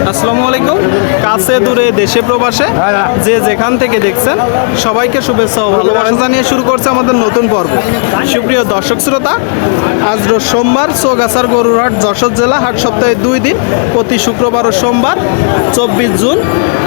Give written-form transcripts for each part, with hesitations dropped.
আসসালামু আলাইকুম। কাছে দূরে দেশে প্রবাসে যে যেখান থেকে দেখছেন সবাইকে শুভেচ্ছা ও ভালোবাসা জানিয়ে শুরু করছে আমাদের নতুন পর্ব। সুপ্রিয় দর্শক শ্রোতা, আজ রোজ সোমবার, চৌগাছার গরুরহাট, যশোর জেলা। হাট সপ্তাহে 2 দিন, প্রতি শুক্রবার ও সোমবার। 24 জুন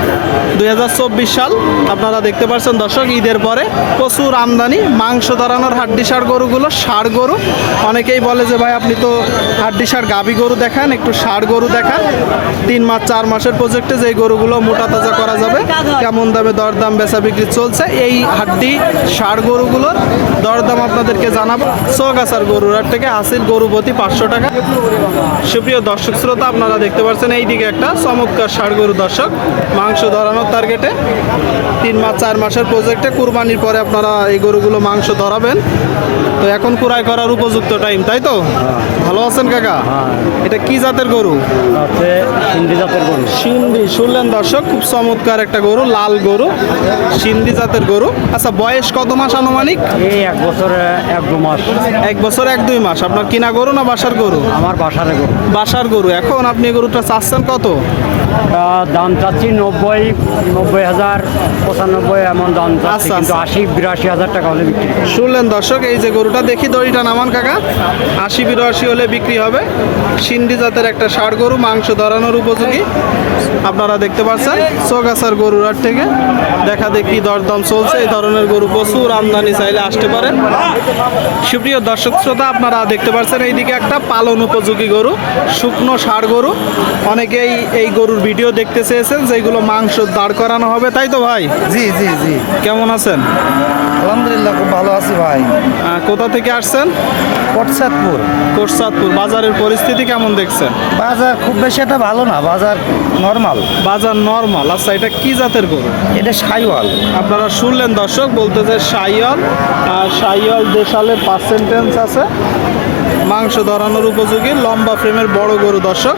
2024 সাল। আপনারা দেখতে পাচ্ছেন দর্শক, ঈদের পরে প্রচুর আমদানি। মাংস দাঁড়ানোর হাড্ডিসার গরুগুলো, ষাঁড় গরু। অনেকেই বলে যে ভাই আপনি তো হাড্ডিসার গাভী গরু দেখান, একটু ষাঁড় গরু দেখান। 3 মাস 4 মাসের প্রজেক্টে যে গরুগুলো মোটা তাজা করা যাবে, কেমন দামে দরদাম বেচা বিক্রি চলছে এই হাড্ডি ষাঁড় গরুগুলোর দরদাম আপনাদেরকে জানাবো। চৌগাছার গরুরহাট থেকে হাসিল গরু প্রতি 500 টাকা। সুপ্রিয় দর্শক শ্রোতা, আপনারা দেখতে পাচ্ছেন এইদিকে একটা চমৎকার ষাঁড় গরু দর্শক, মাংস ধরানোর টার্গেটে। 3 মাস 4 মাসের প্রজেক্টে, কুরবানির পরে আপনারা এই গরুগুলো মাংস ধরাবেন। তো এখন কুরাই করার উপযুক্ত টাইম, তাই তো? ভালো আছেন কাকা? এটা কি জাতের গরু? সিন্ধি জাতের গরু। সিন্ধি, শুনলেন দর্শক, খুব চমৎকার একটা গরু, লাল গরু, সিন্ধি জাতের গরু। আচ্ছা, বয়স কত মাস আনুমানিক? এই 1 বছর 1-2 মাস। 1 বছর 1-2 মাস। আপনার কিনা গরু না বাসার গরু? আমার বাসার গরু। বাসার গরু। এখন আপনি এই গরুটা চাচ্ছেন কত? দাম চাচ্ছি 90,000, 95 এমন দাম চাচ্ছি, আচ্ছা, কিন্তু 80-82 হাজার টাকা হলে বিক্রি করব। শুনলেন দর্শক, এই যে গরুটা, দেখি দড়িটা নামান কাকা। 80-82 হলে বিক্রি হবে। সিন্ধি জাতের একটা ষাঁড় গরু, মাংস ধরানোর উপযোগী। আপনারা দেখতে পাচ্ছেন চৌগাছার গরুরহাট থেকে দেখা দেখি দরদাম চলছে। এই ধরনের গরু প্রচুর আমদানি, চাইলে আসতে পারেন। সুপ্রিয় দর্শক শ্রোতা, আপনারা দেখতে পাচ্ছেন এইদিকে একটা পালন উপযোগী গরু, শুকনো ষাঁড় গরু। অনেকেই এই গরুর ভিডিও দেখতে চেয়েছেন, যেগুলো মাংস দাঁড় করানো হবে, তাই তো ভাই? জি জি জি, কেমন আছেন? আলহামদুলিল্লাহ খুব ভালো আছি ভাই। কোথা থেকে আসছেন? কোটচাঁদপুর। কোটচাঁদপুর। বাজারের পরিস্থিতি কেমন দেখছেন? বাজার খুব বেশি একটা ভালো না, বাজার নর্মাল। বাজার নরমাল। আচ্ছা, এটা কি জাতের গরু? এটা সাইওয়াল। আপনারা শুনলেন দর্শক, বলতে যে সাইওয়াল। আর সাইওয়াল দেশালের পার্সেন্টেজ আছে, মাংস ধরানোর উপযোগী, লম্বা ফ্রেমের বড় গরু দর্শক।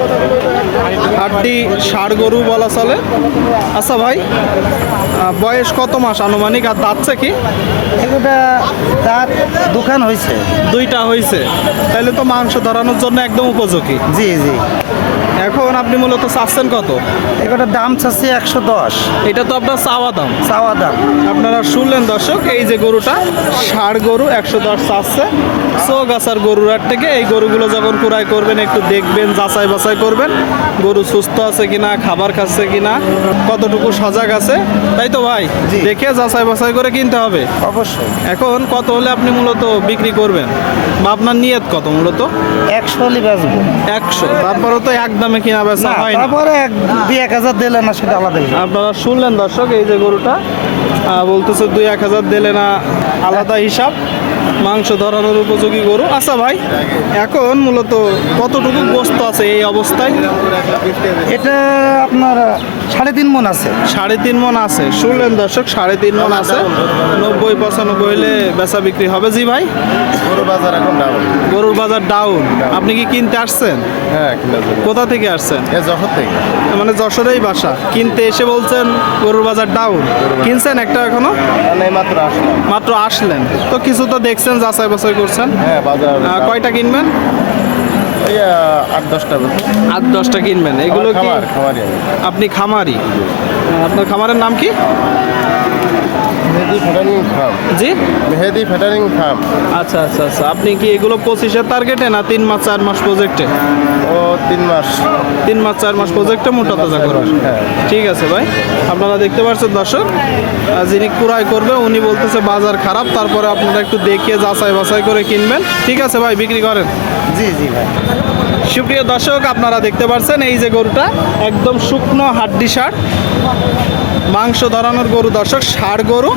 হাড্ডি ষাঁড় গরু বলা চলে। আচ্ছা ভাই, বয়স কত মাস আনুমানিক, আর দাঁতছে কি? এগুলো তার দোকান হয়েছে। 2টা হয়েছে, তাহলে তো মাংস ধরানোর জন্য একদম উপযোগী। জি জি। এখন আপনি মূলত চাচ্ছেন কত? এগুলোর দাম চাচ্ছি 110। এটা তো আপনার চাওয়া দাম। চাওয়া দাম। আপনারা শুনলেন দর্শক, এই যে গরুটা ষাঁড় গরু, 110 চাচ্ছে। চৌগাছার গরুরহাট থেকে এই গরুগুলো যখন ক্রয় করবেন, একটু দেখবেন, যাচাই বাছাই করবেন গরু সুস্থ আছে কিনা, খাবার খাচ্ছে কিনা, কতটুকু সজাগ আছে, তাই তো ভাই? জি। দেখে যাচাই বাছাই করে কিনতে হবে অবশ্যই। এখন কত হলে আপনি মূলত বিক্রি করবেন, বা আপনার নিয়ত কত মূলত? 100 হলে বেচবো। 100। তারপরে তো একদমে কিনা বেচা না, হয় না। তারপরে 1-2-1 দিলে না, সেটা আলাদা বিষয়। আপনারা শুনলেন দর্শক, এই যে গরুটা বলতেছে 2-1 দিলে না, আলাদা হিসাব। মাংস ধরানোর উপযোগী গরু। আচ্ছা ভাই, এখন মূলত কতটুকু গোস্ত আছে এই অবস্থায়? এটা আপনার 3.5 মণ আছে। 3.5 মণ আছে। শুনলেন দর্শক, 3.5 মণ আছে। 90-95 হলে বেচা বিক্রি হবে। জি ভাই, গরুর বাজার এখন ডাউন। গরুর বাজার ডাউন। আপনি কি কিনতে আসছেন? হ্যাঁ, কোথা থেকে আসছেন? যশোর থেকে। মানে যশোরেই বাসা, কিনতে এসে বলছেন গরুর বাজার ডাউন। কিনছেন একটা এখনো? মাত্র আসলাম। মাত্র আসলেন তো, কিছু তো দেখছেন, যাচাই বাছাই করছেন। হ্যাঁ, বাজার কয়টা কিনবেন? 8-10টা। 8-10টা কিনবেন। এগুলো কি খামারি। আপনি খামারি? আপনার খামারের নাম কি? Mehedi fattening farm. জি, মেহেদি ফ্যাটারিং ফার্ম। আচ্ছা আচ্ছা আচ্ছা। আপনি কি এগুলো 25-এর টার্গেটে না 3 মাস 4 মাস প্রজেক্টে? ও 3 মাস। 3 মাস 4 মাস প্রজেক্টে মোটা তাজা করবেন। হ্যাঁ। ঠিক আছে ভাই, আপনারা দেখতে পাচ্ছেন দর্শক, যিনি ক্রয় করবে উনি বলতেছে বাজার খারাপ, তারপরে আপনারা একটু দেখিয়ে যাচাই বাছাই করে কিনবেন। ঠিক আছে ভাই, বিক্রি করেন। জি জি ভাই। সুপ্রিয় দর্শক, আপনারা দেখতে পাচ্ছেন এই যে গরুটা একদম শুকনো হাড্ডি ষাঁড়, মাংস ধরানোর গরু দর্শক, ষাঁড় গরু।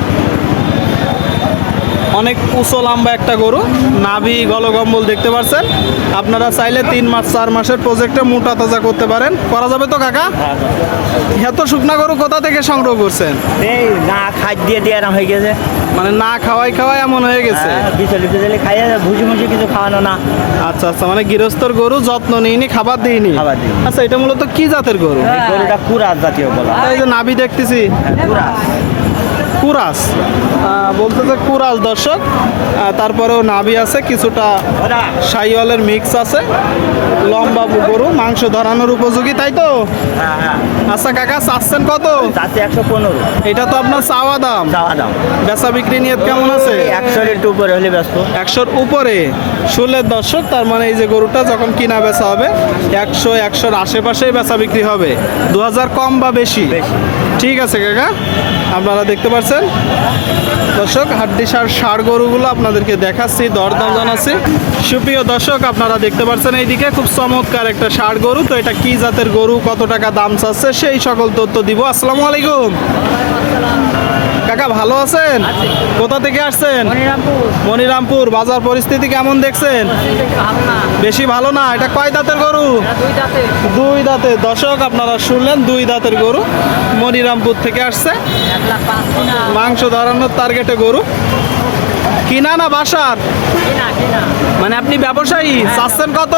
অনেক উঁচু লম্বা একটা গরু, নাভি গলগম্বল দেখতে পাচ্ছেন। আপনারা চাইলে 3 মাস 4 মাসের প্রজেক্টে মোটা তাজা করতে পারেন। করা যাবে তো কাকা? এত শুকনা গরু কোথা থেকে সংগ্রহ করছেন? এই না খাদ্য দিয়ে আরাম হয়ে গেছে। মানে না খাওয়াই খাওয়াই এমন হয়ে গেছে। বিচলি খাইয়ে ভুজি মুজি কিছু খাওয়ানো না। আচ্ছা আচ্ছা, মানে গৃহস্থর গরু, যত্ন নিইনি, খাবার দিইনি। খাবার দিইনি। আচ্ছা, এটা মূলত কি জাতের গরু? এই গরুটা কুরাস জাতীয় বলা। এই যে নাভি দেখতেছি, কুরাস। কুরাস বলতেছে কুরাস দর্শক। তারপরেও নাভি আছে, কিছুটা শাইওয়ালের মিক্স আছে, লম্বা গরু, মাংস ধরানোর উপযোগী, তাই তো? আচ্ছা কাকা, চাচ্ছেন কত? তাতে 115 এটা তো আপনার চাওয়া দাম। চাওয়া দাম বেচা বিক্রি নিয়ে কেমন আছে? 100-এর একটু উপরে হলে ব্যস্ত। 100-র উপরে শুনলেন দর্শক। তার মানে এই যে গরুটা যখন কিনা বেচা হবে 100-100-র আশেপাশেই বেচা বিক্রি হবে, 2000 কম বা বেশি। ঠিক আছে কাকা, আপনারা দেখতে পাচ্ছেন দর্শক হাড্ডিসার ষাঁড় গরুগুলো আপনাদেরকে দেখাচ্ছি, দরদাম জানাচ্ছি। সুপ্রিয় দর্শক, আপনারা দেখতে পাচ্ছেন এইদিকে খুব চমৎকার একটা ষাঁড় গরু। তো এটা কি জাতের গরু, কত টাকা দাম চাচ্ছে, সেই সকল তথ্য দিব। আসসালামু আলাইকুম কাকা, ভালো আছেন? কোথা থেকে আসছেন? মনিরামপুর। বাজার পরিস্থিতি কেমন দেখছেন? বেশি ভালো না। এটা কয় দাঁতের গরু? দুই দাঁতের। দর্শক আপনারা শুনলেন, দুই দাঁতের গরু, মনিরামপুর থেকে আসছে। মাংস ধরানোর টার্গেটে গরু। কিনা না বাসার? মানে আপনি ব্যবসায়ী? চাচ্ছেন কত?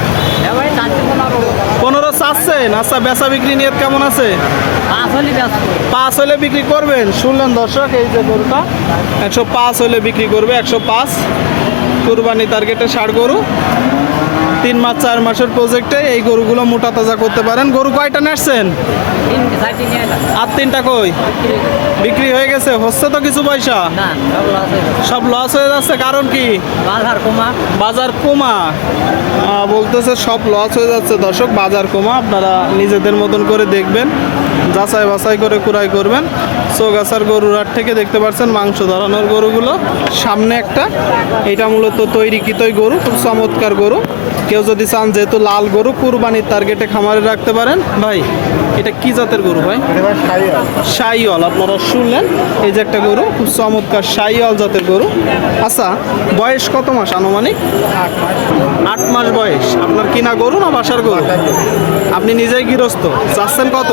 15 চাচ্ছেন। আচ্ছা, বেচা বিক্রি নিয়ে কেমন আছে? 5 হলে বিক্রি করবেন। শুনলেন দর্শক, এই যে গরুটা 105 হলে বিক্রি করবে। 105 কুরবানি টার্গেটে ষাঁড় গরু। 3 মাস 4 মাসের প্রজেক্টে এই গরুগুলো মোটা তাজা করতে পারেন। গরু কয়টা নেসছেন? আর 3টা কই? বিক্রি হয়ে গেছে। হচ্ছে তো কিছু পয়সা? সব লস হয়ে যাচ্ছে। কারণ কি? বাজার কমা বলতেছে, সব লস হয়ে যাচ্ছে দর্শক, বাজার কমা। আপনারা নিজেদের মতন করে দেখবেন, যাচাই বাছাই করে কুড়াই করবেন। চৌগাছার গরুর হাট থেকে দেখতে পাচ্ছেন মাংস ধরানোর গরুগুলো। সামনে একটা, এটা মূলত তৈরিকৃতই গরু, খুব চমৎকার গরু। কেউ যদি চান, যেহেতু লাল গরু, কুরবানির টার্গেটে খামারে রাখতে পারেন। ভাই, এটা কি জাতের গরু ভাই? শাইওয়াল। আপনারা শুনলেন, এই যে একটা গরু, খুব চমৎকার শাইওয়াল জাতের গরু। আচ্ছা, বয়স কত মাস আনুমানিক? 8 মাস বয়স। আপনার কিনা গরু না বাসার গরু? আপনি নিজেই গৃহস্থ। চাচ্ছেন কত?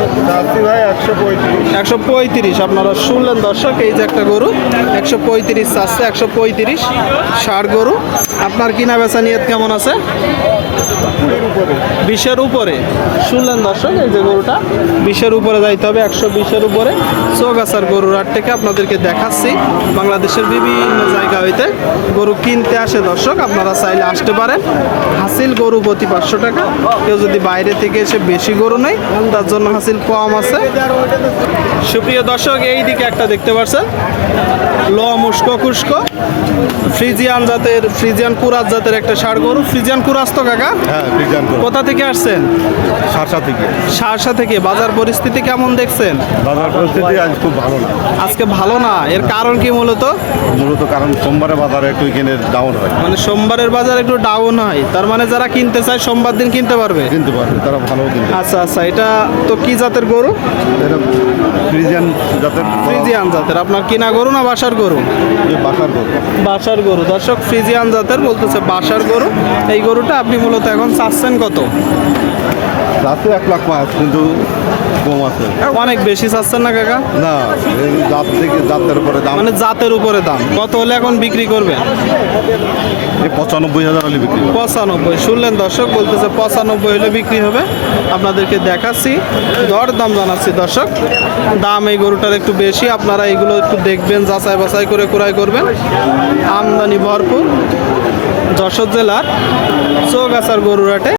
135। আপনারা শুনলেন দর্শক, এই যে একটা গরু 135 চাচ্ছে। 135 ষাঁড় গরু। আপনার কিনা বেচা নিয়ত কেমন আছে? 20-এর উপরে। শুনলেন দর্শক, এই যে গরুটা 20-এর উপরে যাইতে হবে, 120-এর উপরে। চৌগাছার গরুর হাট থেকে আপনাদেরকে দেখাচ্ছি। বাংলাদেশের বিভিন্ন জায়গা হইতে গরু কিনতে আসে দর্শক, আপনারা চাইলে আসতে পারেন। হাসিল গরু প্রতি 500 টাকা। কেউ যদি বাইরে থেকে এসে বেশি গরু নেই, তার জন্য হাসিল কম আছে। সুপ্রিয় দর্শক, এই দিকে একটা দেখতে পাচ্ছেন মুস্কো খুস্কো ফ্রিজিয়ান জাতের, ফ্রিজিয়ান কুরাস জাতের একটা ষাঁড় গরু। ফ্রিজিয়ান কুরাস তো কাকা? হ্যাঁ, ফ্রিজিয়ান গরু। কোথা থেকে আসছেন? সারসা থেকে। সারসা থেকে। বাজার পরিস্থিতি কেমন দেখছেন? বাজার পরিস্থিতি আজ খুব ভালো না। আজকে ভালো না। এর কারণ কি মূলত? কারণ সোমবারে বাজারে একটু কিনে ডাউন হয়। মানে সোমবারের বাজার একটু ডাউন হয়, তার মানে যারা কিনতে চায় সোমবার দিন কিনতে পারবে। তারা ভালো কিনতে। আচ্ছা আচ্ছা, এটা তো কি জাতের গরু? এটা ফ্রিজিয়ান জাতের। ফ্রিজিয়ান জাতের। আপনার কিনা গরু না বাসার গরু? বাসার গরু। বাসার গরু। দর্শক, ফ্রিজিয়ান জাতের বলতেছে, বাসার গরু। এই গরুটা আপনি মূলত এখন চাচ্ছেন কত? রাতে 1 লাখ পাঁচ, কিন্তু কম আছে। অনেক বেশি চাচ্ছেন না কাকা? না, জাত থেকে জাতের উপরে দাম। মানে জাতের উপরে দাম। কত হলে এখন বিক্রি করবে? 95,000 হলে বিক্রি হবে। 95। শুনলেন দর্শক, বলতেছে 95 হলে বিক্রি হবে। আপনাদেরকে দেখাচ্ছি, দর দাম জানাচ্ছি দর্শক। দাম এই গরুটার একটু বেশি। আপনারা এগুলো একটু দেখবেন, যাচাই বাছাই করে ক্রয় করবেন। আমদানি ভরপুর যশোর জেলার চৌগাছার গরুর হাটে।